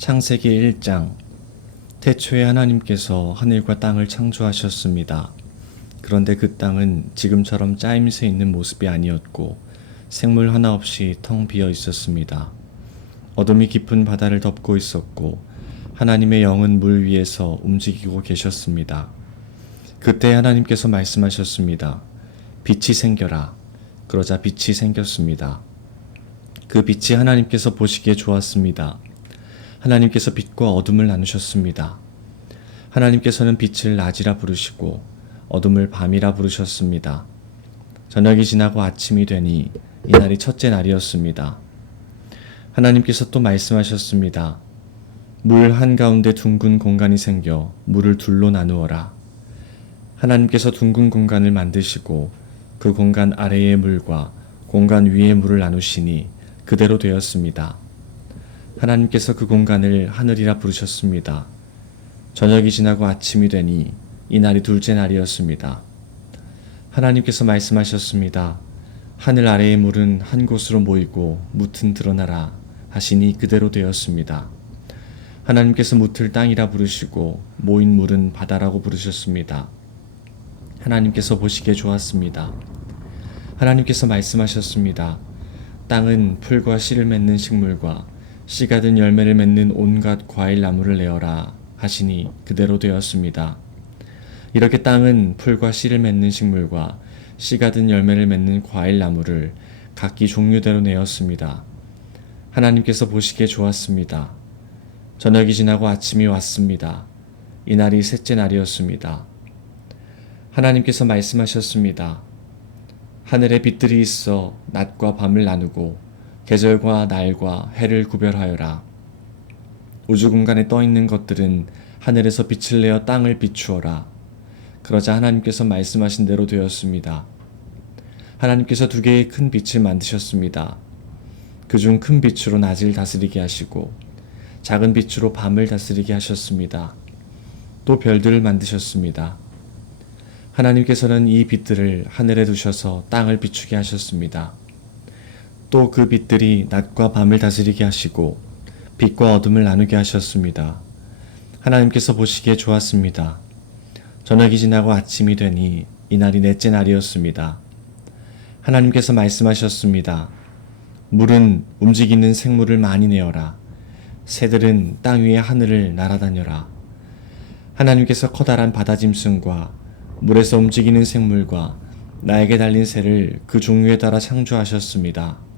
창세기 1장. 태초에 하나님께서 하늘과 땅을 창조하셨습니다. 그런데 그 땅은 지금처럼 짜임새 있는 모습이 아니었고 생물 하나 없이 텅 비어 있었습니다. 어둠이 깊은 바다를 덮고 있었고 하나님의 영은 물 위에서 움직이고 계셨습니다. 그때 하나님께서 말씀하셨습니다. 빛이 생겨라. 그러자 빛이 생겼습니다. 그 빛이 하나님께서 보시기에 좋았습니다. 하나님께서 빛과 어둠을 나누셨습니다. 하나님께서는 빛을 낮이라 부르시고 어둠을 밤이라 부르셨습니다. 저녁이 지나고 아침이 되니 이날이 첫째 날이었습니다. 하나님께서 또 말씀하셨습니다. 물 한가운데 둥근 공간이 생겨 물을 둘로 나누어라. 하나님께서 둥근 공간을 만드시고 그 공간 아래의 물과 공간 위의 물을 나누시니 그대로 되었습니다. 하나님께서 그 공간을 하늘이라 부르셨습니다. 저녁이 지나고 아침이 되니 이날이 둘째 날이었습니다. 하나님께서 말씀하셨습니다. 하늘 아래의 물은 한 곳으로 모이고 뭇은 드러나라 하시니 그대로 되었습니다. 하나님께서 뭇을 땅이라 부르시고 모인 물은 바다라고 부르셨습니다. 하나님께서 보시기에 좋았습니다. 하나님께서 말씀하셨습니다. 땅은 풀과 씨를 맺는 식물과 씨가 든 열매를 맺는 온갖 과일 나무를 내어라 하시니 그대로 되었습니다. 이렇게 땅은 풀과 씨를 맺는 식물과 씨가 든 열매를 맺는 과일 나무를 각기 종류대로 내었습니다. 하나님께서 보시기에 좋았습니다. 저녁이 지나고 아침이 왔습니다. 이날이 셋째 날이었습니다. 하나님께서 말씀하셨습니다. 하늘에 빛들이 있어 낮과 밤을 나누고 계절과 날과 해를 구별하여라. 우주 공간에 떠 있는 것들은 하늘에서 빛을 내어 땅을 비추어라. 그러자 하나님께서 말씀하신 대로 되었습니다. 하나님께서 두 개의 큰 빛을 만드셨습니다. 그중 큰 빛으로 낮을 다스리게 하시고 작은 빛으로 밤을 다스리게 하셨습니다. 또 별들을 만드셨습니다. 하나님께서는 이 빛들을 하늘에 두셔서 땅을 비추게 하셨습니다. 또 그 빛들이 낮과 밤을 다스리게 하시고 빛과 어둠을 나누게 하셨습니다. 하나님께서 보시기에 좋았습니다. 저녁이 지나고 아침이 되니 이날이 넷째 날이었습니다. 하나님께서 말씀하셨습니다. 물은 움직이는 생물을 많이 내어라. 새들은 땅 위의 하늘을 날아다녀라. 하나님께서 커다란 바다짐승과 물에서 움직이는 생물과 나에게 달린 새를 그 종류에 따라 창조하셨습니다.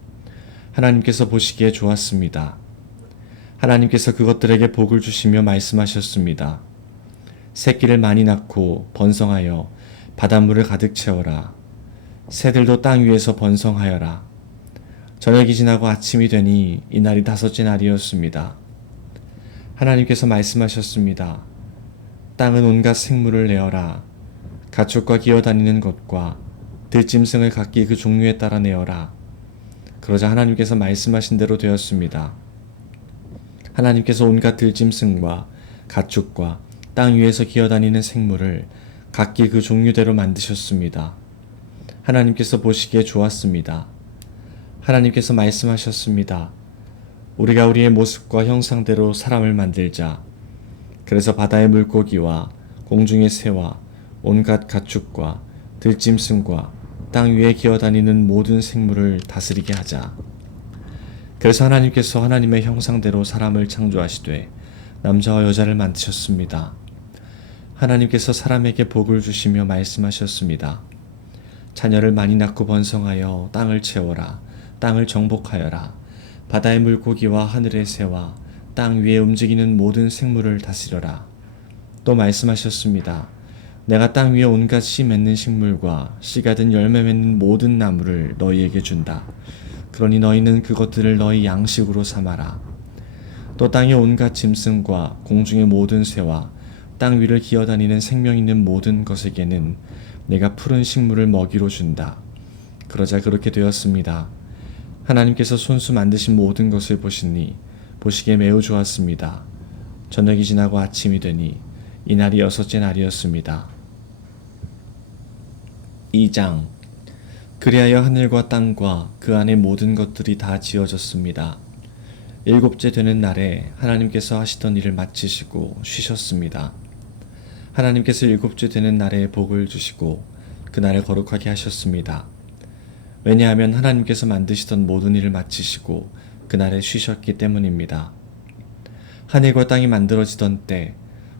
하나님께서 보시기에 좋았습니다. 하나님께서 그것들에게 복을 주시며 말씀하셨습니다. 새끼를 많이 낳고 번성하여 바닷물을 가득 채워라. 새들도 땅 위에서 번성하여라. 저녁이 지나고 아침이 되니 이날이 다섯째 날이었습니다. 하나님께서 말씀하셨습니다. 땅은 온갖 생물을 내어라. 가축과 기어다니는 것과 들짐승을 각기 그 종류에 따라 내어라. 그러자 하나님께서 말씀하신 대로 되었습니다. 하나님께서 온갖 들짐승과 가축과 땅 위에서 기어다니는 생물을 각기 그 종류대로 만드셨습니다. 하나님께서 보시기에 좋았습니다. 하나님께서 말씀하셨습니다. 우리가 우리의 모습과 형상대로 사람을 만들자. 그래서 바다의 물고기와 공중의 새와 온갖 가축과 들짐승과 땅 위에 기어다니는 모든 생물을 다스리게 하자. 그래서 하나님께서 하나님의 형상대로 사람을 창조하시되 남자와 여자를 만드셨습니다. 하나님께서 사람에게 복을 주시며 말씀하셨습니다. 자녀를 많이 낳고 번성하여 땅을 채워라. 땅을 정복하여라. 바다의 물고기와 하늘의 새와 땅 위에 움직이는 모든 생물을 다스려라. 또 말씀하셨습니다. 내가 땅 위에 온갖 씨 맺는 식물과 씨가 든 열매 맺는 모든 나무를 너희에게 준다. 그러니 너희는 그것들을 너희 양식으로 삼아라. 또 땅의 온갖 짐승과 공중의 모든 새와 땅 위를 기어다니는 생명 있는 모든 것에게는 내가 푸른 식물을 먹이로 준다. 그러자 그렇게 되었습니다. 하나님께서 손수 만드신 모든 것을 보시니 보시기에 매우 좋았습니다. 저녁이 지나고 아침이 되니 이날이 여섯째 날이었습니다. 2장. 그리하여 하늘과 땅과 그 안의 모든 것들이 다 지어졌습니다. 일곱째 되는 날에 하나님께서 하시던 일을 마치시고 쉬셨습니다. 하나님께서 일곱째 되는 날에 복을 주시고 그날을 거룩하게 하셨습니다. 왜냐하면 하나님께서 만드시던 모든 일을 마치시고 그날에 쉬셨기 때문입니다. 하늘과 땅이 만들어지던 때,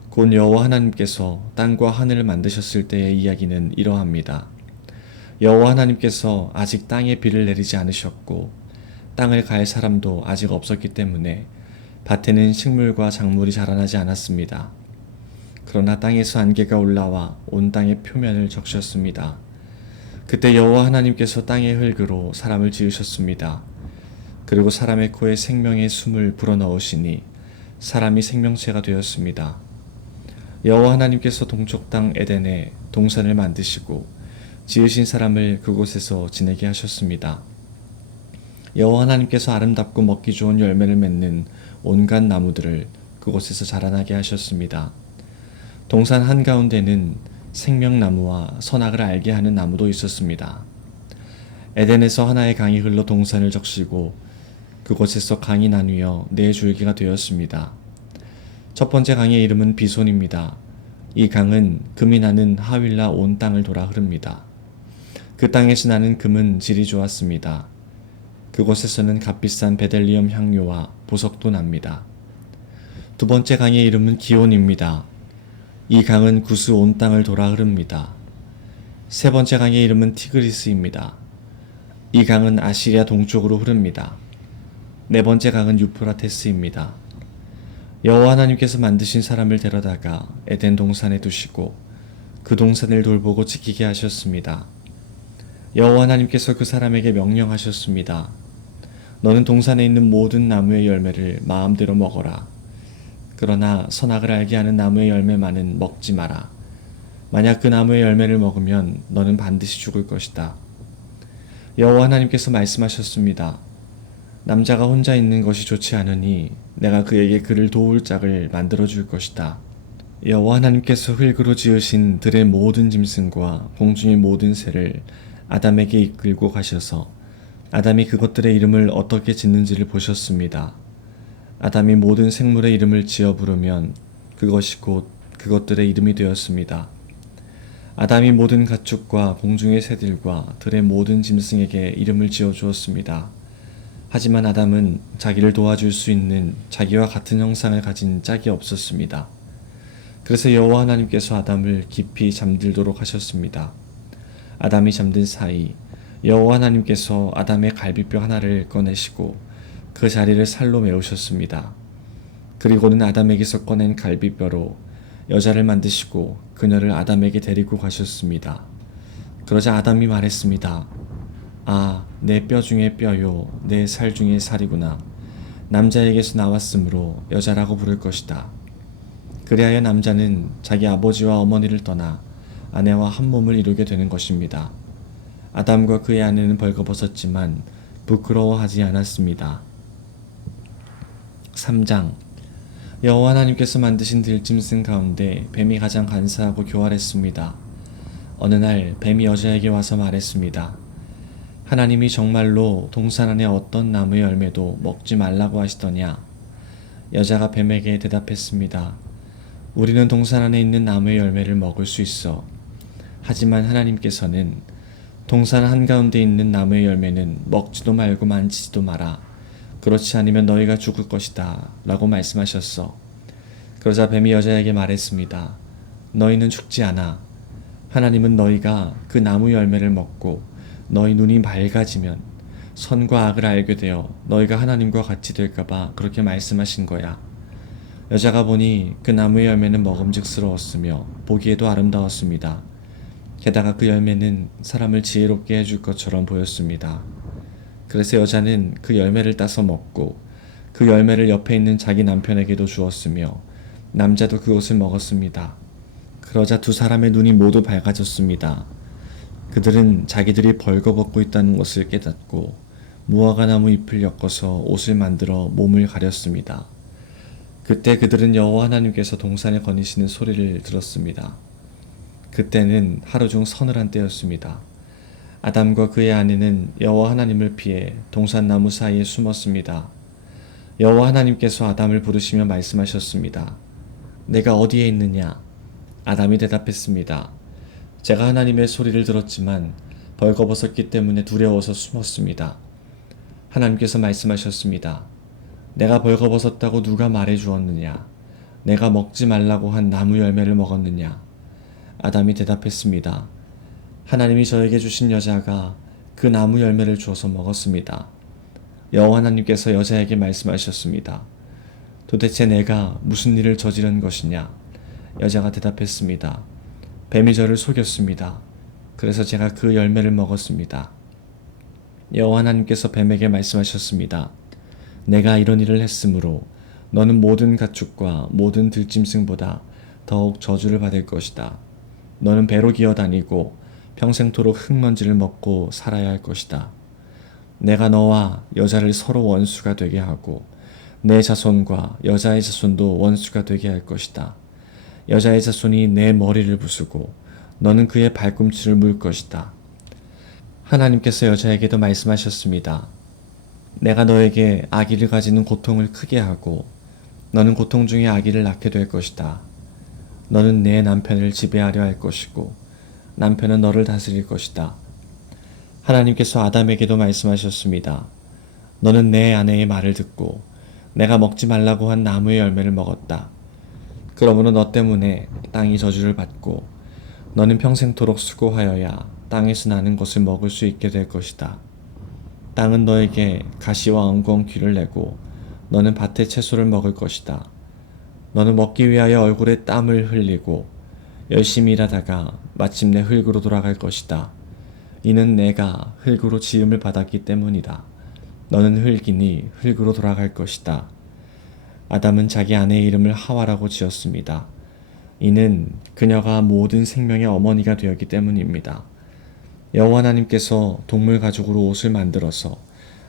곧 여호와 하나님께서 땅과 하늘을 만드셨을 때의 이야기는 이러합니다. 여호와 하나님께서 아직 땅에 비를 내리지 않으셨고 땅을 갈 사람도 아직 없었기 때문에 밭에는 식물과 작물이 자라나지 않았습니다. 그러나 땅에서 안개가 올라와 온 땅의 표면을 적셨습니다. 그때 여호와 하나님께서 땅의 흙으로 사람을 지으셨습니다. 그리고 사람의 코에 생명의 숨을 불어넣으시니 사람이 생명체가 되었습니다. 여호와 하나님께서 동쪽 땅 에덴에 동산을 만드시고 지으신 사람을 그곳에서 지내게 하셨습니다. 여호와 하나님께서 아름답고 먹기 좋은 열매를 맺는 온갖 나무들을 그곳에서 자라나게 하셨습니다. 동산 한가운데는 생명나무와 선악을 알게 하는 나무도 있었습니다. 에덴에서 하나의 강이 흘러 동산을 적시고 그곳에서 강이 나뉘어 네 줄기가 되었습니다. 첫 번째 강의 이름은 비손입니다. 이 강은 금이 나는 하윌라 온 땅을 돌아 흐릅니다. 그 땅에서 나는 금은 질이 좋았습니다. 그곳에서는 값비싼 베델리엄 향료와 보석도 납니다. 두 번째 강의 이름은 기온입니다. 이 강은 구스 온 땅을 돌아 흐릅니다. 세 번째 강의 이름은 티그리스입니다. 이 강은 아시리아 동쪽으로 흐릅니다. 네 번째 강은 유프라테스입니다. 여호와 하나님께서 만드신 사람을 데려다가 에덴 동산에 두시고 그 동산을 돌보고 지키게 하셨습니다. 여호와 하나님께서 그 사람에게 명령하셨습니다. 너는 동산에 있는 모든 나무의 열매를 마음대로 먹어라. 그러나 선악을 알게 하는 나무의 열매만은 먹지 마라. 만약 그 나무의 열매를 먹으면 너는 반드시 죽을 것이다. 여호와 하나님께서 말씀하셨습니다. 남자가 혼자 있는 것이 좋지 않으니 내가 그에게 그를 도울 짝을 만들어 줄 것이다. 여호와 하나님께서 흙으로 지으신 들의 모든 짐승과 공중의 모든 새를 아담에게 이끌고 가셔서 아담이 그것들의 이름을 어떻게 짓는지를 보셨습니다. 아담이 모든 생물의 이름을 지어 부르면 그것이 곧 그것들의 이름이 되었습니다. 아담이 모든 가축과 공중의 새들과 들의 모든 짐승에게 이름을 지어 주었습니다. 하지만 아담은 자기를 도와줄 수 있는 자기와 같은 형상을 가진 짝이 없었습니다. 그래서 여호와 하나님께서 아담을 깊이 잠들도록 하셨습니다. 아담이 잠든 사이 여호와 하나님께서 아담의 갈비뼈 하나를 꺼내시고 그 자리를 살로 메우셨습니다. 그리고는 아담에게서 꺼낸 갈비뼈로 여자를 만드시고 그녀를 아담에게 데리고 가셨습니다. 그러자 아담이 말했습니다. 아, 내 뼈 중에 뼈요, 내 살 중에 살이구나. 남자에게서 나왔으므로 여자라고 부를 것이다. 그리하여 남자는 자기 아버지와 어머니를 떠나 아내와 한 몸을 이루게 되는 것입니다. 아담과 그의 아내는 벌거벗었지만 부끄러워하지 않았습니다. 3장 여호와 하나님께서 만드신 들짐승 가운데 뱀이 가장 간사하고 교활했습니다. 어느 날 뱀이 여자에게 와서 말했습니다. 하나님이 정말로 동산 안에 어떤 나무의 열매도 먹지 말라고 하시더냐? 여자가 뱀에게 대답했습니다. 우리는 동산 안에 있는 나무의 열매를 먹을 수 있어. 하지만 하나님께서는 동산 한가운데 있는 나무의 열매는 먹지도 말고 만지지도 마라. 그렇지 않으면 너희가 죽을 것이다. 라고 말씀하셨어. 그러자 뱀이 여자에게 말했습니다. 너희는 죽지 않아. 하나님은 너희가 그 나무 열매를 먹고 너희 눈이 맑아지면 선과 악을 알게 되어 너희가 하나님과 같이 될까봐 그렇게 말씀하신 거야. 여자가 보니 그 나무의 열매는 먹음직스러웠으며 보기에도 아름다웠습니다. 게다가 그 열매는 사람을 지혜롭게 해줄 것처럼 보였습니다. 그래서 여자는 그 열매를 따서 먹고 그 열매를 옆에 있는 자기 남편에게도 주었으며 남자도 그것을 먹었습니다. 그러자 두 사람의 눈이 모두 밝아졌습니다. 그들은 자기들이 벌거벗고 있다는 것을 깨닫고 무화과나무 잎을 엮어서 옷을 만들어 몸을 가렸습니다. 그때 그들은 여호와 하나님께서 동산에 거니시는 소리를 들었습니다. 그때는 하루 중 서늘한 때였습니다. 아담과 그의 아내는 여호와 하나님을 피해 동산 나무 사이에 숨었습니다. 여호와 하나님께서 아담을 부르시며 말씀하셨습니다. 내가 어디에 있느냐? 아담이 대답했습니다. 제가 하나님의 소리를 들었지만 벌거벗었기 때문에 두려워서 숨었습니다. 하나님께서 말씀하셨습니다. 내가 벌거벗었다고 누가 말해 주었느냐? 내가 먹지 말라고 한 나무 열매를 먹었느냐? 아담이 대답했습니다. 하나님이 저에게 주신 여자가 그 나무 열매를 주어서 먹었습니다. 여호와 하나님께서 여자에게 말씀하셨습니다. 도대체 내가 무슨 일을 저지른 것이냐? 여자가 대답했습니다. 뱀이 저를 속였습니다. 그래서 제가 그 열매를 먹었습니다. 여호와 하나님께서 뱀에게 말씀하셨습니다. 내가 이런 일을 했으므로 너는 모든 가축과 모든 들짐승보다 더욱 저주를 받을 것이다. 너는 배로 기어다니고 평생토록 흙먼지를 먹고 살아야 할 것이다. 내가 너와 여자를 서로 원수가 되게 하고 내 자손과 여자의 자손도 원수가 되게 할 것이다. 여자의 자손이 내 머리를 부수고 너는 그의 발꿈치를 물 것이다. 하나님께서 여자에게도 말씀하셨습니다. 내가 너에게 아기를 가지는 고통을 크게 하고 너는 고통 중에 아기를 낳게 될 것이다. 너는 내 남편을 지배하려 할 것이고 남편은 너를 다스릴 것이다. 하나님께서 아담에게도 말씀하셨습니다. 너는 내 아내의 말을 듣고 내가 먹지 말라고 한 나무의 열매를 먹었다. 그러므로 너 때문에 땅이 저주를 받고 너는 평생토록 수고하여야 땅에서 나는 것을 먹을 수 있게 될 것이다. 땅은 너에게 가시와 엉겅퀴를 내고 너는 밭의 채소를 먹을 것이다. 너는 먹기 위하여 얼굴에 땀을 흘리고 열심히 일하다가 마침내 흙으로 돌아갈 것이다. 이는 내가 흙으로 지음을 받았기 때문이다. 너는 흙이니 흙으로 돌아갈 것이다. 아담은 자기 아내의 이름을 하와라고 지었습니다. 이는 그녀가 모든 생명의 어머니가 되었기 때문입니다. 여호와 하나님께서 동물 가죽으로 옷을 만들어서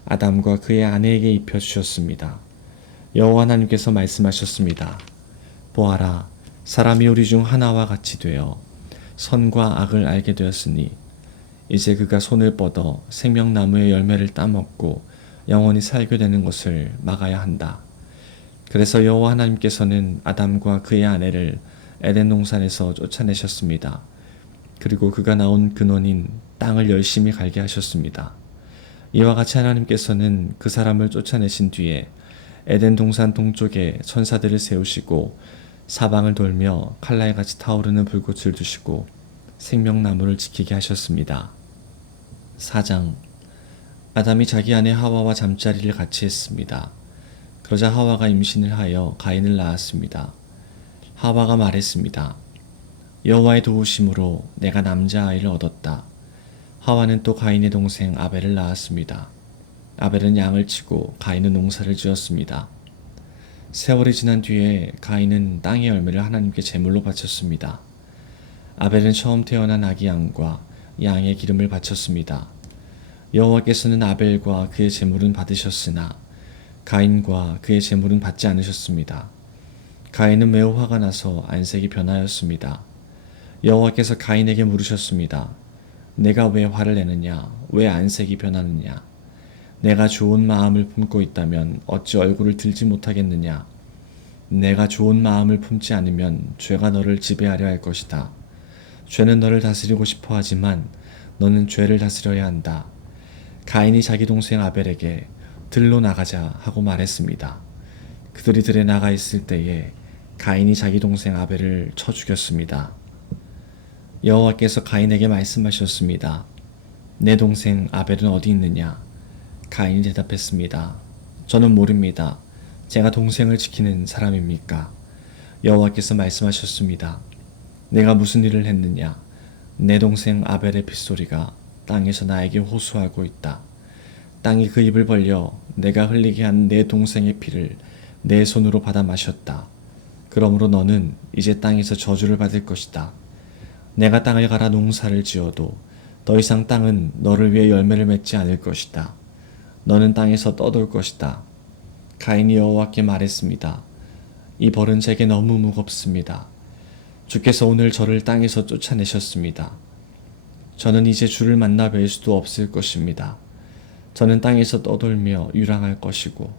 아담과 그의 아내에게 입혀주셨습니다. 여호와 하나님께서 말씀하셨습니다. 보아라, 사람이 우리 중 하나와 같이 되어 선과 악을 알게 되었으니 이제 그가 손을 뻗어 생명나무의 열매를 따먹고 영원히 살게 되는 것을 막아야 한다. 그래서 여호와 하나님께서는 아담과 그의 아내를 에덴 동산에서 쫓아내셨습니다. 그리고 그가 나온 근원인 땅을 열심히 갈게 하셨습니다. 이와 같이 하나님께서는 그 사람을 쫓아내신 뒤에 에덴 동산 동쪽에 천사들을 세우시고 사방을 돌며 칼날같이 타오르는 불꽃을 두시고 생명나무를 지키게 하셨습니다. 4장. 아담이 자기 아내 하와와 잠자리를 같이 했습니다. 그러자 하와가 임신을 하여 가인을 낳았습니다. 하와가 말했습니다. 여호와의 도우심으로 내가 남자아이를 얻었다. 하와는 또 가인의 동생 아벨을 낳았습니다. 아벨은 양을 치고 가인은 농사를 지었습니다. 세월이 지난 뒤에 가인은 땅의 열매를 하나님께 제물로 바쳤습니다. 아벨은 처음 태어난 아기 양과 양의 기름을 바쳤습니다. 여호와께서는 아벨과 그의 제물은 받으셨으나 가인과 그의 제물은 받지 않으셨습니다. 가인은 매우 화가 나서 안색이 변하였습니다. 여호와께서 가인에게 물으셨습니다. 내가 왜 화를 내느냐? 왜 안색이 변하느냐? 내가 좋은 마음을 품고 있다면 어찌 얼굴을 들지 못하겠느냐? 내가 좋은 마음을 품지 않으면 죄가 너를 지배하려 할 것이다. 죄는 너를 다스리고 싶어 하지만 너는 죄를 다스려야 한다. 가인이 자기 동생 아벨에게 들로 나가자 하고 말했습니다. 그들이 들에 나가 있을 때에 가인이 자기 동생 아벨을 쳐 죽였습니다. 여호와께서 가인에게 말씀하셨습니다. 내 동생 아벨은 어디 있느냐? 가인이 대답했습니다. 저는 모릅니다. 제가 동생을 지키는 사람입니까? 여호와께서 말씀하셨습니다. 내가 무슨 일을 했느냐? 내 동생 아벨의 핏소리가 땅에서 나에게 호소하고 있다. 땅이 그 입을 벌려 내가 흘리게 한 내 동생의 피를 내 손으로 받아 마셨다. 그러므로 너는 이제 땅에서 저주를 받을 것이다. 내가 땅을 갈아 농사를 지어도 더 이상 땅은 너를 위해 열매를 맺지 않을 것이다. 너는 땅에서 떠돌 것이다. 가인이 여호와께 말했습니다. 이 벌은 제게 너무 무겁습니다. 주께서 오늘 저를 땅에서 쫓아내셨습니다. 저는 이제 주를 만나 뵐 수도 없을 것입니다. 저는 땅에서 떠돌며 유랑할 것이고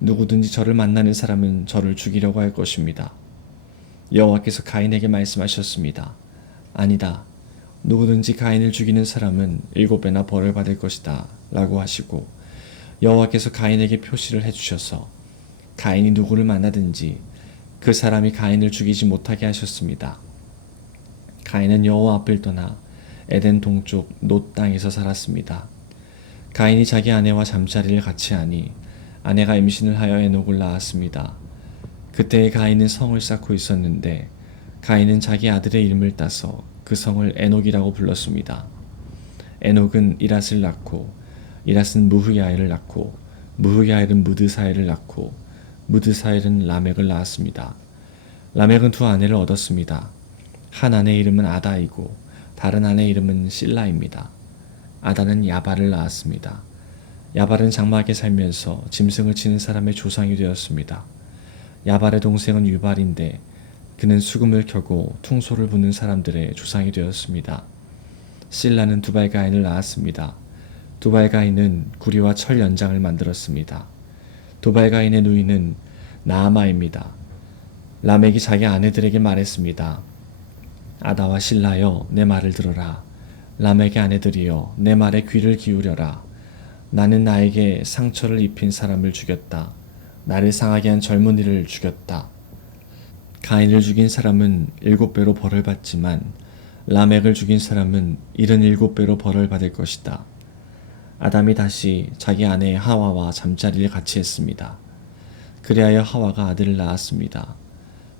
누구든지 저를 만나는 사람은 저를 죽이려고 할 것입니다. 여호와께서 가인에게 말씀하셨습니다. 아니다. 누구든지 가인을 죽이는 사람은 7배나 벌을 받을 것이다 라고 하시고 여호와께서 가인에게 표시를 해주셔서 가인이 누구를 만나든지 그 사람이 가인을 죽이지 못하게 하셨습니다. 가인은 여호와 앞을 떠나 에덴 동쪽 놋 땅에서 살았습니다. 가인이 자기 아내와 잠자리를 같이 하니 아내가 임신을 하여 에녹을 낳았습니다. 그때의 가인은 성을 쌓고 있었는데 가인은 자기 아들의 이름을 따서 그 성을 에녹이라고 불렀습니다. 에녹은 이랏을 낳고 이랏은 무흐야엘을 낳고 무흐야엘은 무드사엘을 낳고 무드사엘은 라멕을 낳았습니다. 라멕은 두 아내를 얻었습니다. 한 아내의 이름은 아다이고 다른 아내의 이름은 실라입니다. 아다는 야발을 낳았습니다. 야발은 장막에 살면서 짐승을 치는 사람의 조상이 되었습니다. 야발의 동생은 유발인데 그는 수금을 켜고 퉁소를 부는 사람들의 조상이 되었습니다. 실라는 두발가인을 낳았습니다. 두발가인은 구리와 철 연장을 만들었습니다. 두발가인의 누이는 나아마입니다. 라멕이 자기 아내들에게 말했습니다. 아다와 실라여 내 말을 들어라. 라멕의 아내들이여 내 말에 귀를 기울여라. 나는 나에게 상처를 입힌 사람을 죽였다. 나를 상하게 한 젊은이를 죽였다. 가인을 죽인 사람은 7배로 벌을 받지만 라멕을 죽인 사람은 77배로 벌을 받을 것이다. 아담이 다시 자기 아내 하와와 잠자리를 같이 했습니다. 그리하여 하와가 아들을 낳았습니다.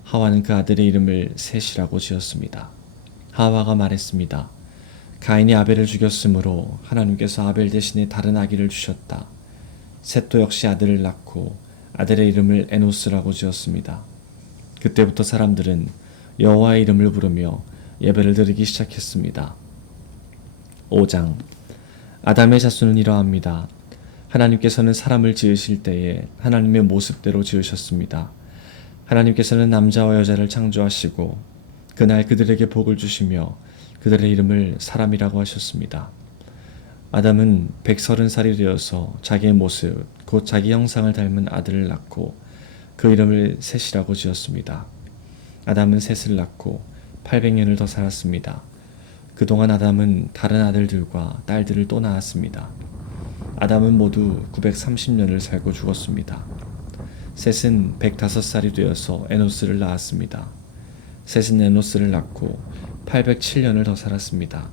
하와는 그 아들의 이름을 셋이라고 지었습니다. 하와가 말했습니다. 가인이 아벨을 죽였으므로 하나님께서 아벨 대신에 다른 아기를 주셨다. 셋도 역시 아들을 낳고 아들의 이름을 에노스라고 지었습니다. 그때부터 사람들은 여호와의 이름을 부르며 예배를 드리기 시작했습니다. 5장 아담의 자손은 이러합니다. 하나님께서는 사람을 지으실 때에 하나님의 모습대로 지으셨습니다. 하나님께서는 남자와 여자를 창조하시고 그날 그들에게 복을 주시며 그들의 이름을 사람이라고 하셨습니다. 아담은 130살이 되어서 자기의 모습 곧 자기 형상을 닮은 아들을 낳고 그 이름을 셋이라고 지었습니다. 아담은 셋을 낳고 800년을 더 살았습니다. 그동안 아담은 다른 아들들과 딸들을 또 낳았습니다. 아담은 모두 930년을 살고 죽었습니다. 셋은 105살이 되어서 에노스를 낳았습니다. 셋은 에노스를 낳고 807년을 더 살았습니다.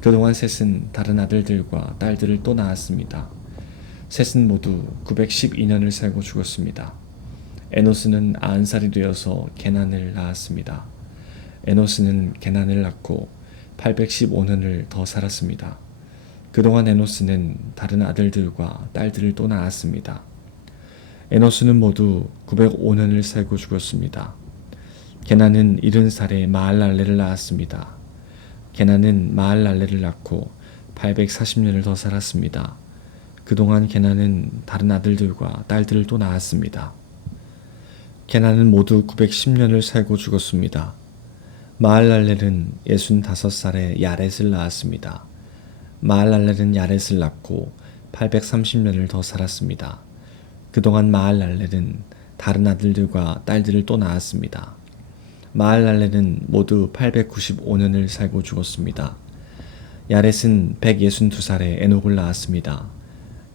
그동안 셋은 다른 아들들과 딸들을 또 낳았습니다. 셋은 모두 912년을 살고 죽었습니다. 에노스는 90살이 되어서 게난을 낳았습니다. 에노스는 게난을 낳고 815년을 더 살았습니다. 그동안 에노스는 다른 아들들과 딸들을 또 낳았습니다. 에노스는 모두 905년을 살고 죽었습니다. 게난은 70살에 마할랄레를 낳았습니다. 게난은 마할랄레를 낳고 840년을 더 살았습니다. 그동안 게난은 다른 아들들과 딸들을 또 낳았습니다. 게난은 모두 910년을 살고 죽었습니다. 마할랄렐은 65살에 야렛을 낳았습니다. 마할랄렐은 야렛을 낳고 830년을 더 살았습니다. 그동안 마할랄렐은 다른 아들들과 딸들을 또 낳았습니다. 마할랄렐은 모두 895년을 살고 죽었습니다. 야렛은 162살에 에녹을 낳았습니다.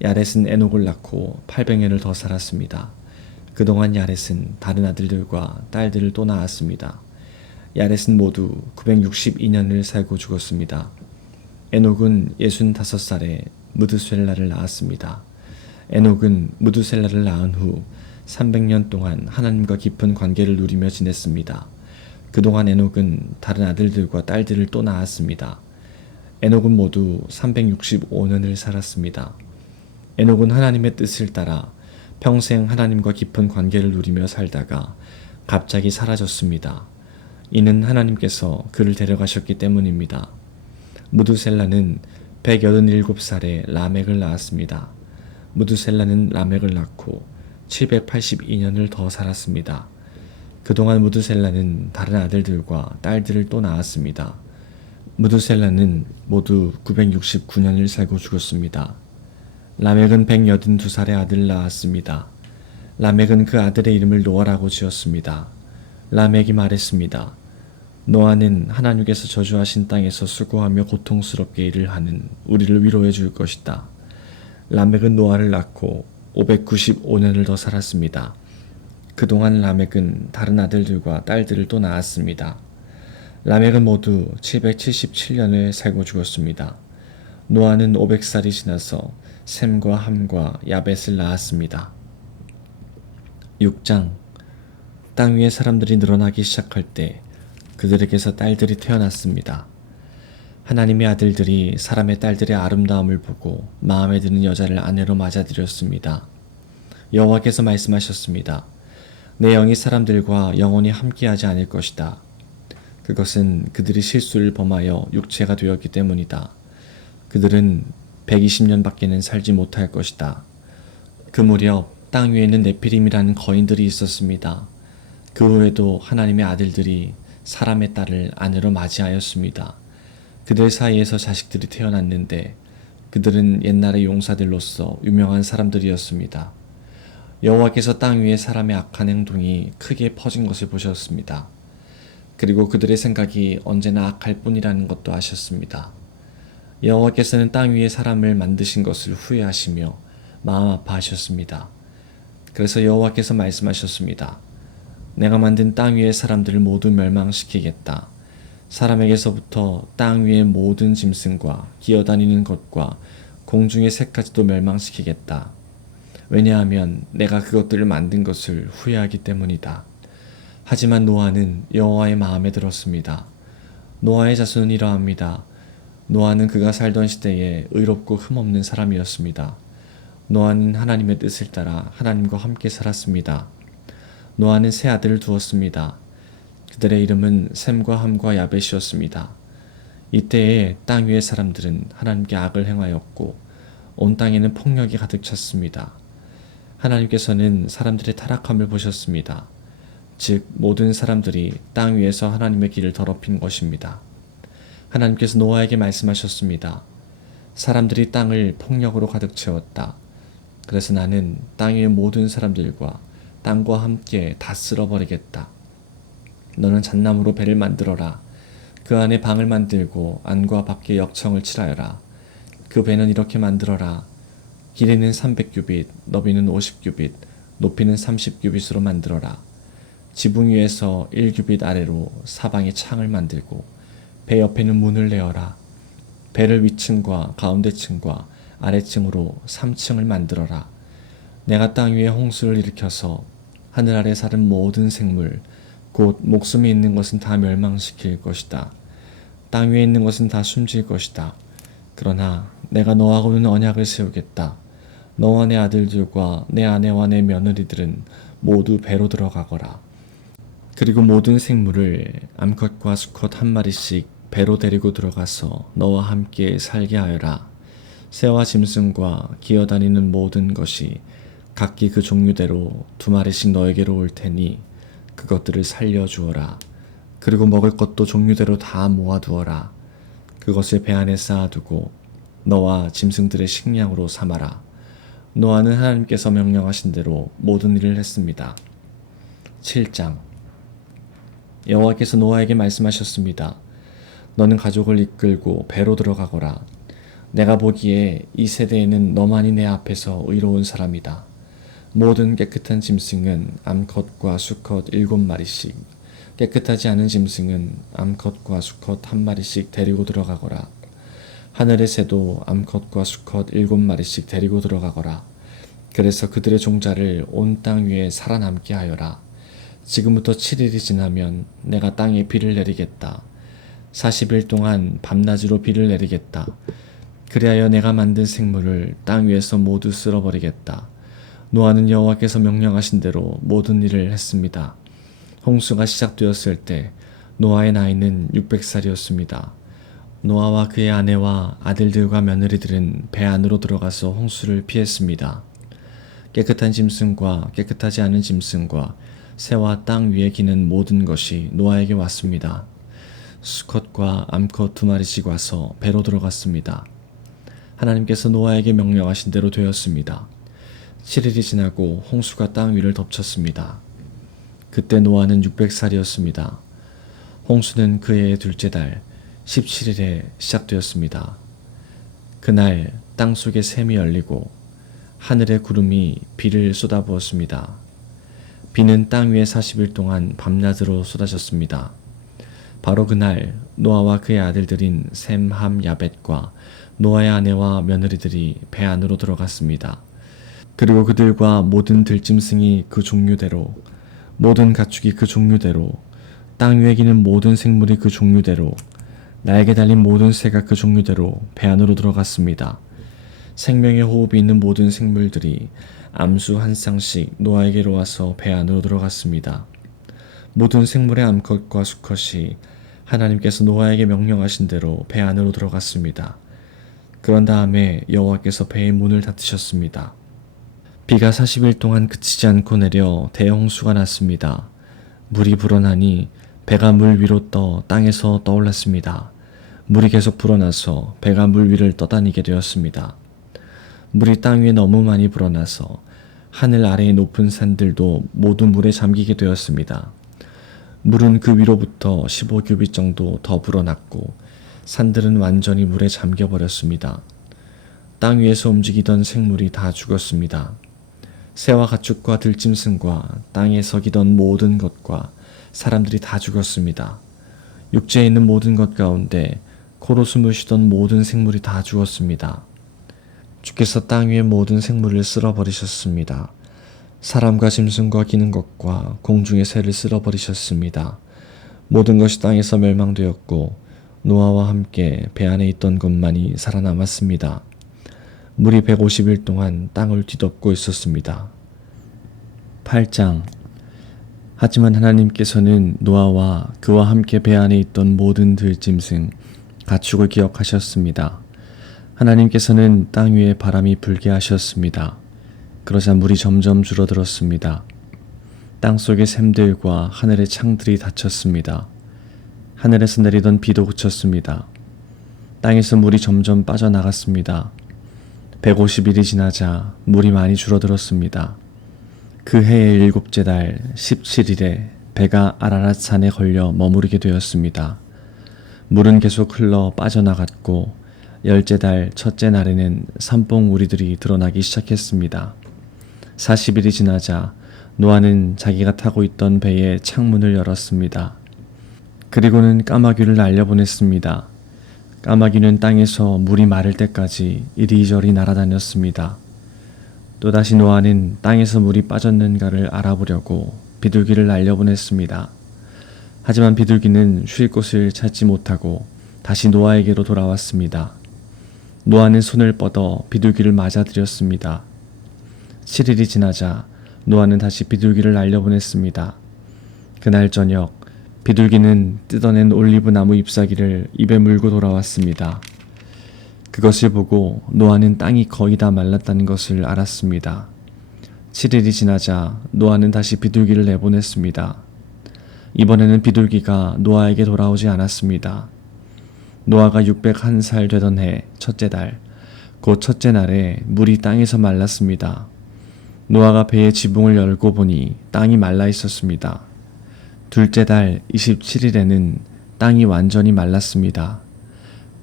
야렛은 에녹을 낳고 800년을 더 살았습니다. 그동안 야렛은 다른 아들들과 딸들을 또 낳았습니다. 야렛은 모두 962년을 살고 죽었습니다. 에녹은 65살에 무드셀라를 낳았습니다. 에녹은 무드셀라를 낳은 후 300년 동안 하나님과 깊은 관계를 누리며 지냈습니다. 그동안 에녹은 다른 아들들과 딸들을 또 낳았습니다. 에녹은 모두 365년을 살았습니다. 에녹은 하나님의 뜻을 따라 평생 하나님과 깊은 관계를 누리며 살다가 갑자기 사라졌습니다. 이는 하나님께서 그를 데려가셨기 때문입니다. 무드셀라는 187살에 라멕을 낳았습니다. 무드셀라는 라멕을 낳고 782년을 더 살았습니다. 그동안 무드셀라는 다른 아들들과 딸들을 또 낳았습니다. 무드셀라는 모두 969년을 살고 죽었습니다. 라멕은 182살의 아들을 낳았습니다. 라멕은 그 아들의 이름을 노아라고 지었습니다. 라멕이 말했습니다. 노아는 하나님께서 저주하신 땅에서 수고하며 고통스럽게 일을 하는 우리를 위로해 줄 것이다. 라멕은 노아를 낳고 595년을 더 살았습니다. 그동안 라멕은 다른 아들들과 딸들을 또 낳았습니다. 라멕은 모두 777년을 살고 죽었습니다. 노아는 500살이 지나서 셈과 함과 야벳을 낳았습니다. 6장. 땅 위에 사람들이 늘어나기 시작할 때 그들에게서 딸들이 태어났습니다. 하나님의 아들들이 사람의 딸들의 아름다움을 보고 마음에 드는 여자를 아내로 맞아들였습니다. 여호와께서 말씀하셨습니다. 내 영이 사람들과 영원히 함께하지 않을 것이다. 그것은 그들이 실수를 범하여 육체가 되었기 때문이다. 그들은 120년밖에는 살지 못할 것이다. 그 무렵 땅 위에는 네피림이라는 거인들이 있었습니다. 그 후에도 하나님의 아들들이 사람의 딸을 아내로 맞이하였습니다. 그들 사이에서 자식들이 태어났는데 그들은 옛날의 용사들로서 유명한 사람들이었습니다. 여호와께서 땅 위에 사람의 악한 행동이 크게 퍼진 것을 보셨습니다. 그리고 그들의 생각이 언제나 악할 뿐이라는 것도 아셨습니다. 여호와께서는 땅 위에 사람을 만드신 것을 후회하시며 마음 아파하셨습니다. 그래서 여호와께서 말씀하셨습니다. 내가 만든 땅 위의 사람들을 모두 멸망시키겠다. 사람에게서부터 땅 위의 모든 짐승과 기어다니는 것과 공중의 새까지도 멸망시키겠다. 왜냐하면 내가 그것들을 만든 것을 후회하기 때문이다. 하지만 노아는 여호와의 마음에 들었습니다. 노아의 자손은 이러합니다. 노아는 그가 살던 시대에 의롭고 흠없는 사람이었습니다. 노아는 하나님의 뜻을 따라 하나님과 함께 살았습니다. 노아는 세 아들을 두었습니다. 그들의 이름은 셈과 함과 야벳이었습니다. 이때에 땅 위의 사람들은 하나님께 악을 행하였고 온 땅에는 폭력이 가득 찼습니다. 하나님께서는 사람들의 타락함을 보셨습니다. 즉 모든 사람들이 땅 위에서 하나님의 길을 더럽힌 것입니다. 하나님께서 노아에게 말씀하셨습니다. 사람들이 땅을 폭력으로 가득 채웠다. 그래서 나는 땅 위의 모든 사람들과 땅과 함께 다 쓸어버리겠다. 너는 잣나무로 배를 만들어라. 그 안에 방을 만들고 안과 밖에 역청을 칠하여라. 그 배는 이렇게 만들어라. 길이는 300규빗, 너비는 50규빗, 높이는 30규빗으로 만들어라. 지붕 위에서 1규빗 아래로 사방에 창을 만들고 배 옆에는 문을 내어라. 배를 위층과 가운데층과 아래층으로 3층을 만들어라. 내가 땅 위에 홍수를 일으켜서 하늘 아래 사는 모든 생물 곧 목숨이 있는 것은 다 멸망시킬 것이다. 땅 위에 있는 것은 다 숨질 것이다. 그러나 내가 너하고는 언약을 세우겠다. 너와 내 아들들과 내 아내와 내 며느리들은 모두 배로 들어가거라. 그리고 모든 생물을 암컷과 수컷 한 마리씩 배로 데리고 들어가서 너와 함께 살게 하여라. 새와 짐승과 기어다니는 모든 것이 각기 그 종류대로 2마리씩 너에게로 올 테니 그것들을 살려주어라. 그리고 먹을 것도 종류대로 다 모아두어라. 그것을 배 안에 쌓아두고 너와 짐승들의 식량으로 삼아라. 노아는 하나님께서 명령하신 대로 모든 일을 했습니다. 7장. 여호와께서 노아에게 말씀하셨습니다. 너는 가족을 이끌고 배로 들어가거라. 내가 보기에 이 세대에는 너만이 내 앞에서 의로운 사람이다. 모든 깨끗한 짐승은 암컷과 수컷 7마리씩, 깨끗하지 않은 짐승은 암컷과 수컷 1마리씩 데리고 들어가거라. 하늘의 새도 암컷과 수컷 7마리씩 데리고 들어가거라. 그래서 그들의 종자를 온 땅 위에 살아남게 하여라. 지금부터 7일이 지나면 내가 땅에 비를 내리겠다. 40일 동안 밤낮으로 비를 내리겠다. 그리하여 내가 만든 생물을 땅 위에서 모두 쓸어버리겠다. 노아는 여호와께서 명령하신 대로 모든 일을 했습니다. 홍수가 시작되었을 때 노아의 나이는 600살이었습니다. 노아와 그의 아내와 아들들과 며느리들은 배 안으로 들어가서 홍수를 피했습니다. 깨끗한 짐승과 깨끗하지 않은 짐승과 새와 땅 위에 기는 모든 것이 노아에게 왔습니다. 수컷과 암컷 2마리씩 와서 배로 들어갔습니다. 하나님께서 노아에게 명령하신 대로 되었습니다. 7일이 지나고 홍수가 땅 위를 덮쳤습니다. 그때 노아는 600살이었습니다. 홍수는 그 해의 둘째 달 17일에 시작되었습니다. 그날 땅 속에 샘이 열리고 하늘의 구름이 비를 쏟아부었습니다. 비는 땅 위에 40일 동안 밤낮으로 쏟아졌습니다. 바로 그날 노아와 그의 아들들인 셈, 함, 야벳과 노아의 아내와 며느리들이 배 안으로 들어갔습니다. 그리고 그들과 모든 들짐승이 그 종류대로, 모든 가축이 그 종류대로, 땅 위에 기는 모든 생물이 그 종류대로, 날개 달린 모든 새가 그 종류대로 배 안으로 들어갔습니다. 생명의 호흡이 있는 모든 생물들이 암수 한 쌍씩 노아에게로 와서 배 안으로 들어갔습니다. 모든 생물의 암컷과 수컷이 하나님께서 노아에게 명령하신 대로 배 안으로 들어갔습니다. 그런 다음에 여호와께서 배의 문을 닫으셨습니다. 비가 40일 동안 그치지 않고 내려 대홍수가 났습니다. 물이 불어나니 배가 물 위로 떠 땅에서 떠올랐습니다. 물이 계속 불어나서 배가 물 위를 떠다니게 되었습니다. 물이 땅 위에 너무 많이 불어나서 하늘 아래의 높은 산들도 모두 물에 잠기게 되었습니다. 물은 그 위로부터 15규빗 정도 더 불어났고 산들은 완전히 물에 잠겨버렸습니다. 땅 위에서 움직이던 생물이 다 죽었습니다. 새와 가축과 들짐승과 땅에 서기던 모든 것과 사람들이 다 죽었습니다. 육지에 있는 모든 것 가운데 코로 숨을 쉬던 모든 생물이 다 죽었습니다. 주께서 땅 위의 모든 생물을 쓸어버리셨습니다. 사람과 짐승과 기는 것과 공중의 새를 쓸어버리셨습니다. 모든 것이 땅에서 멸망되었고 노아와 함께 배 안에 있던 것만이 살아남았습니다. 물이 150일 동안 땅을 뒤덮고 있었습니다. 8장. 하지만 하나님께서는 노아와 그와 함께 배 안에 있던 모든 들짐승, 가축을 기억하셨습니다. 하나님께서는 땅 위에 바람이 불게 하셨습니다. 그러자 물이 점점 줄어들었습니다. 땅 속의 샘들과 하늘의 창들이 닫혔습니다. 하늘에서 내리던 비도 그쳤습니다. 땅에서 물이 점점 빠져나갔습니다. 150일이 지나자 물이 많이 줄어들었습니다. 그 해의 일곱째 달 17일에 배가 아라랏 산에 걸려 머무르게 되었습니다. 물은 계속 흘러 빠져나갔고 열째 달 첫째 날에는 산봉 우리들이 드러나기 시작했습니다. 40일이 지나자 노아는 자기가 타고 있던 배의 창문을 열었습니다. 그리고는 까마귀를 날려보냈습니다. 까마귀는 땅에서 물이 마를 때까지 이리저리 날아다녔습니다. 또다시 노아는 땅에서 물이 빠졌는가를 알아보려고 비둘기를 날려보냈습니다. 하지만 비둘기는 쉴 곳을 찾지 못하고 다시 노아에게로 돌아왔습니다. 노아는 손을 뻗어 비둘기를 맞아들였습니다. 7일이 지나자 노아는 다시 비둘기를 날려보냈습니다. 그날 저녁 비둘기는 뜯어낸 올리브 나무 잎사귀를 입에 물고 돌아왔습니다. 그것을 보고 노아는 땅이 거의 다 말랐다는 것을 알았습니다. 7일이 지나자 노아는 다시 비둘기를 내보냈습니다. 이번에는 비둘기가 노아에게 돌아오지 않았습니다. 노아가 601살 되던 해 첫째 달, 곧 첫째 날에 물이 땅에서 말랐습니다. 노아가 배의 지붕을 열고 보니 땅이 말라 있었습니다. 둘째 달 27일에는 땅이 완전히 말랐습니다.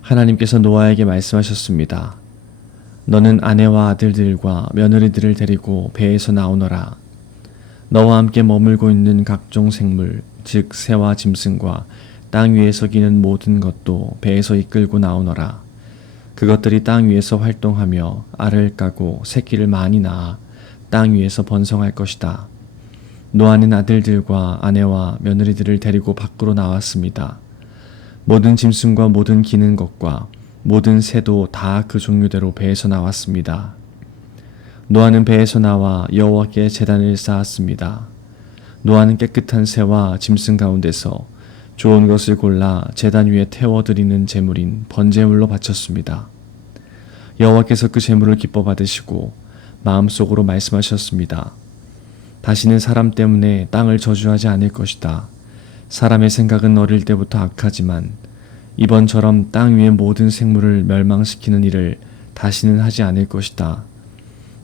하나님께서 노아에게 말씀하셨습니다. 너는 아내와 아들들과 며느리들을 데리고 배에서 나오너라. 너와 함께 머물고 있는 각종 생물, 즉 새와 짐승과 땅 위에서 기는 모든 것도 배에서 이끌고 나오너라. 그것들이 땅 위에서 활동하며 알을 까고 새끼를 많이 낳아 땅 위에서 번성할 것이다. 노아는 아들들과 아내와 며느리들을 데리고 밖으로 나왔습니다. 모든 짐승과 모든 기는 것과 모든 새도 다 그 종류대로 배에서 나왔습니다. 노아는 배에서 나와 여호와께 제단을 쌓았습니다. 노아는 깨끗한 새와 짐승 가운데서 좋은 것을 골라 제단 위에 태워드리는 제물인 번제물로 바쳤습니다. 여호와께서 그 제물을 기뻐 받으시고 마음속으로 말씀하셨습니다. 다시는 사람 때문에 땅을 저주하지 않을 것이다. 사람의 생각은 어릴 때부터 악하지만 이번처럼 땅 위의 모든 생물을 멸망시키는 일을 다시는 하지 않을 것이다.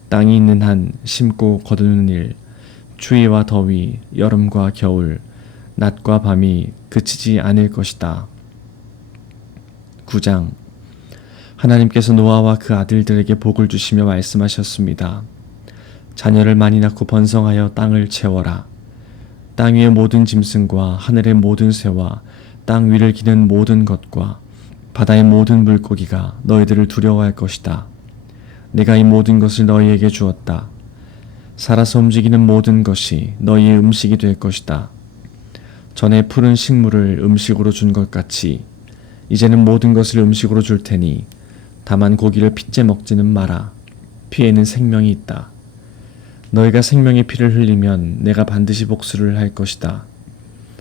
땅이 있는 한 심고 거두는 일, 추위와 더위, 여름과 겨울, 낮과 밤이 그치지 않을 것이다. 9장. 하나님께서 노아와 그 아들들에게 복을 주시며 말씀하셨습니다. 자녀를 많이 낳고 번성하여 땅을 채워라. 땅 위의 모든 짐승과 하늘의 모든 새와 땅 위를 기는 모든 것과 바다의 모든 물고기가 너희들을 두려워할 것이다. 내가 이 모든 것을 너희에게 주었다. 살아서 움직이는 모든 것이 너희의 음식이 될 것이다. 전에 푸른 식물을 음식으로 준 것 같이 이제는 모든 것을 음식으로 줄 테니 다만 고기를 핏째 먹지는 마라. 피에는 생명이 있다. 너희가 생명의 피를 흘리면 내가 반드시 복수를 할 것이다.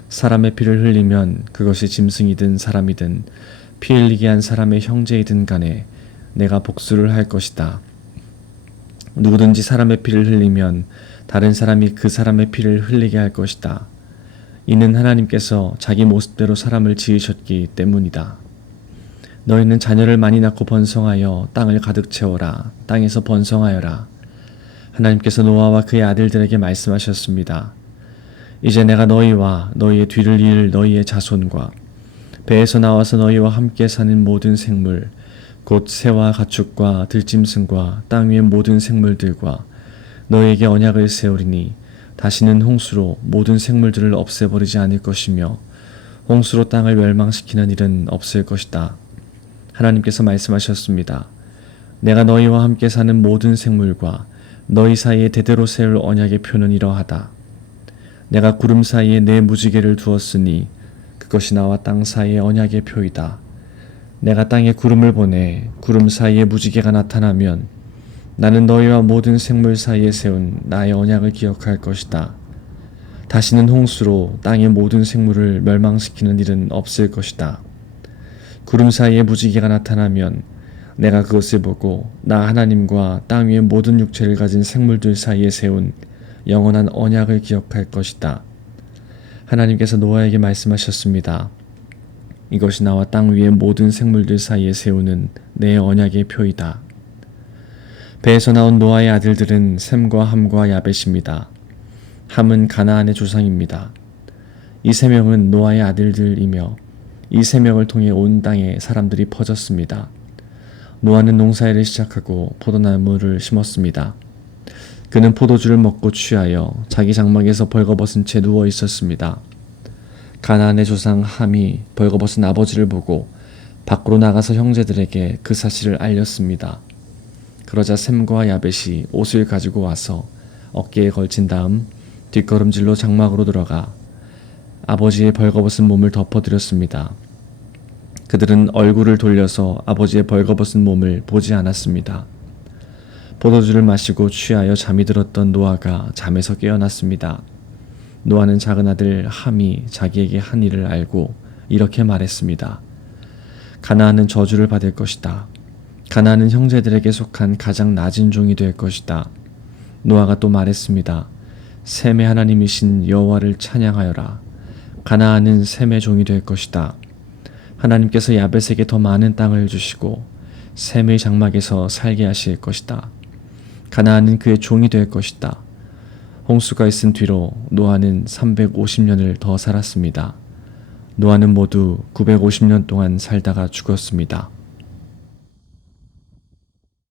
사람의 피를 흘리면 그것이 짐승이든 사람이든 피 흘리게 한 사람의 형제이든 간에 내가 복수를 할 것이다. 누구든지 사람의 피를 흘리면 다른 사람이 그 사람의 피를 흘리게 할 것이다. 이는 하나님께서 자기 모습대로 사람을 지으셨기 때문이다. 너희는 자녀를 많이 낳고 번성하여 땅을 가득 채워라. 땅에서 번성하여라. 하나님께서 노아와 그의 아들들에게 말씀하셨습니다. 이제 내가 너희와 너희의 뒤를 이을 너희의 자손과 배에서 나와서 너희와 함께 사는 모든 생물, 곧 새와 가축과 들짐승과 땅 위의 모든 생물들과 너희에게 언약을 세우리니 다시는 홍수로 모든 생물들을 없애버리지 않을 것이며 홍수로 땅을 멸망시키는 일은 없을 것이다. 하나님께서 말씀하셨습니다. 내가 너희와 함께 사는 모든 생물과 너희 사이에 대대로 세울 언약의 표는 이러하다. 내가 구름 사이에 내 무지개를 두었으니 그것이 나와 땅 사이의 언약의 표이다. 내가 땅에 구름을 보내 구름 사이에 무지개가 나타나면 나는 너희와 모든 생물 사이에 세운 나의 언약을 기억할 것이다. 다시는 홍수로 땅의 모든 생물을 멸망시키는 일은 없을 것이다. 구름 사이에 무지개가 나타나면 내가 그것을 보고 나 하나님과 땅 위의 모든 육체를 가진 생물들 사이에 세운 영원한 언약을 기억할 것이다. 하나님께서 노아에게 말씀하셨습니다. 이것이 나와 땅 위의 모든 생물들 사이에 세우는 내 언약의 표이다. 배에서 나온 노아의 아들들은 셈과 함과 야벳입니다. 함은 가나안의 조상입니다. 이 세 명은 노아의 아들들이며 이 세 명을 통해 온 땅에 사람들이 퍼졌습니다. 노아는 농사일을 시작하고 포도나무를 심었습니다. 그는 포도주를 먹고 취하여 자기 장막에서 벌거벗은 채 누워 있었습니다. 가나안의 조상 함이 벌거벗은 아버지를 보고 밖으로 나가서 형제들에게 그 사실을 알렸습니다. 그러자 셈과 야벳이 옷을 가지고 와서 어깨에 걸친 다음 뒷걸음질로 장막으로 들어가 아버지의 벌거벗은 몸을 덮어드렸습니다. 그들은 얼굴을 돌려서 아버지의 벌거벗은 몸을 보지 않았습니다. 포도주를 마시고 취하여 잠이 들었던 노아가 잠에서 깨어났습니다. 노아는 작은 아들 함이 자기에게 한 일을 알고 이렇게 말했습니다. 가나안은 저주를 받을 것이다. 가나안은 형제들에게 속한 가장 낮은 종이 될 것이다. 노아가 또 말했습니다. 셈의 하나님이신 여호와를 찬양하여라. 가나안은 셈의 종이 될 것이다. 하나님께서 야벳에게 더 많은 땅을 주시고 셈의 장막에서 살게 하실 것이다. 가나안은 그의 종이 될 것이다. 홍수가 있은 뒤로 노아는 350년을 더 살았습니다. 노아는 모두 950년 동안 살다가 죽었습니다.